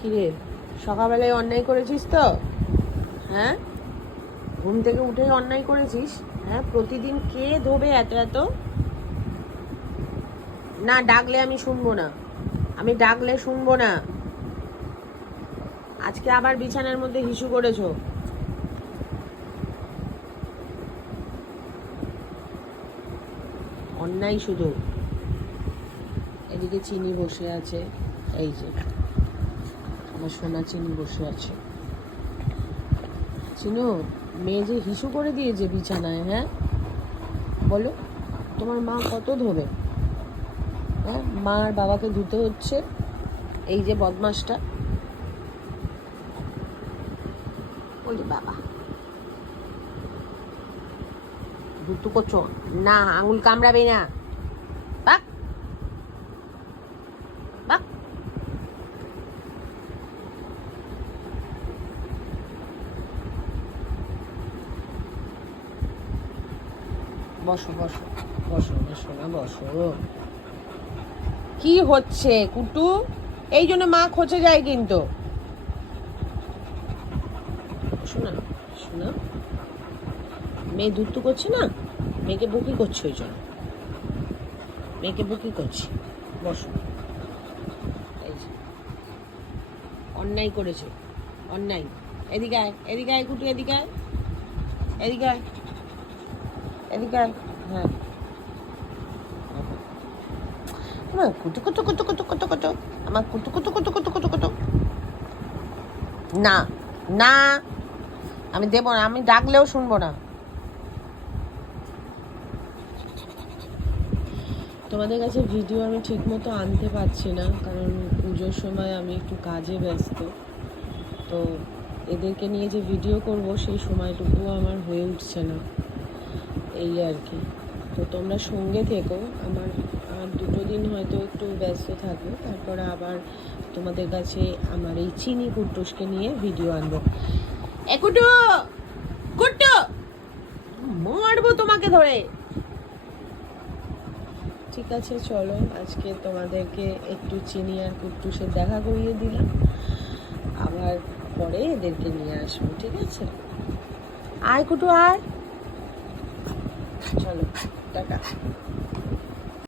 কিরে, সকালবেলায় অন্যায় করেছিস তো? হ্যাঁ, ঘুম থেকে উঠেই অন্যায় করেছিস? হ্যাঁ, প্রতিদিন কে ধোবে এত এত? না ডাকলে আমি শুনবো না, আমি ডাকলে শুনবো না। আজকে আবার বিছানার মধ্যে হিসু করেছো। অন্যায় শুধু। এদিকে চিনি বসে আছে, এই যে আমার সোনা চিনি বসে আছে। চিনু, মেয়ে যে হিসু করে দিয়েছে বিছানায়, হ্যাঁ বলো, তোমার মা কত ধোবে? হ্যাঁ, মা আর বাবাকে ধুতে হচ্ছে। এই যে বদমাসটা, বলি বাবা ধুতু করছো না, আঙুল কামড়াবে না। বাক বাক। বসো বসো বসো বসো না, বসো। কি হচ্ছে কুটু? এই জন্য মা খচে যায় কিন্তু। শোনা শোনা, মেয়ে ধুতু করছে না, মেয়েকে বকি করছে, ওই জন্য মেয়েকে বকি করছি। বসো। এই যে অন্যায় করেছে, অন্যায়। এদিকে আয়, এদিকে আয় কুটু, এদিকে আয়, এদিকে আয়, এদিকে আয়। হ্যাঁ, আমার কুটু কুটু কুটু কুটু কুটু কুটু, আমার কুটু কুটু কুটু কুটু কুটু কুটু। না না, আমি দেবো না, আমি ডাকলেও শুনবো না। তোমাদের কাছে ভিডিও আমি ঠিক মতো আনতে পারছি না, কারণ পুজোর সময় আমি একটু কাজে ব্যস্ত। তো এদেরকে নিয়ে যে ভিডিও করব সেই সময়টুকুও আমার হয়ে উঠছে না, এই আর কি। তো তোমরা সঙ্গে থেকো, আমার আর 2 দিন হয়তো একটু ব্যস্ত থাকবো, তারপরে আবার তোমাদের কাছে আমার এই চিনি কুট্টুসকে নিয়ে ভিডিও আনবো। এ কুট্টু, কুট্টু, মারবো তোমাকে ধরে। ঠিক আছে, চলো আজকে তোমাদেরকে একটু চিনি আর কুট্টুসের দেখা করিয়ে দিলাম, আবার পরে এদেরকে নিয়ে আসবো, ঠিক আছে? আয় কুটু আয়, চলো টাটা।